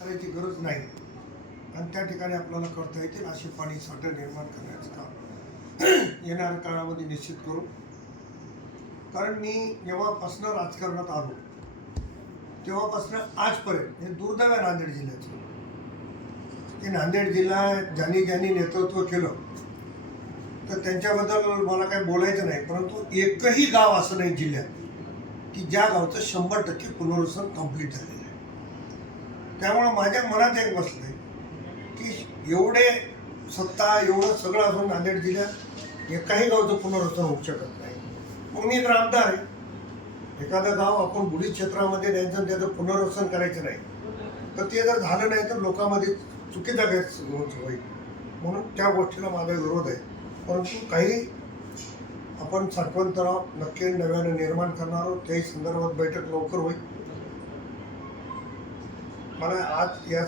करायची गरज नाही. आणि त्या ठिकाणी आपल्याला करता येतील असे पाणी साठे निर्माण करण्याचं काम. येणाऱ्या काळामध्ये निश्चित करू. कारण मी जेव्हापासनं राजकारणात आलो तेव्हापासनं आजपर्यंत हे दुर्दैव आहे नांदेड जिल्ह्याचं. की नांदेड जिल्हा ज्यांनी ज्यांनी नेतृत्व केलं तर त्यांच्याबद्दल मला काही बोलायचं नाही. परंतु एकही गाव असं नाही जिल्ह्यात की ज्या गावचं शंभर टक्के पुनर्वसन कंप्लीट झालेलं आहे. त्यामुळं माझ्या मनात एक बसलं आहे की एवढे सत्ता एवढं सगळं असून नांदेड जिल्ह्यात एकाही गावचं पुनर्वसन होऊ शकत नाही. मग मी तर आमदार आहे. एखादं गाव आपण बुडी क्षेत्रामध्ये त्यांचं त्याचं पुनर्वसन करायचं नाही. तर ते जर झालं नाही तर लोकांमध्ये चुकीचा गैरसमज होईल. म्हणून त्या गोष्टीला माझा विरोध आहे. परंतु काही आपण साठवण नक्की नव्याने निर्माण करणार आहोत. त्याही संदर्भात बैठक लवकर होईल. मला आज या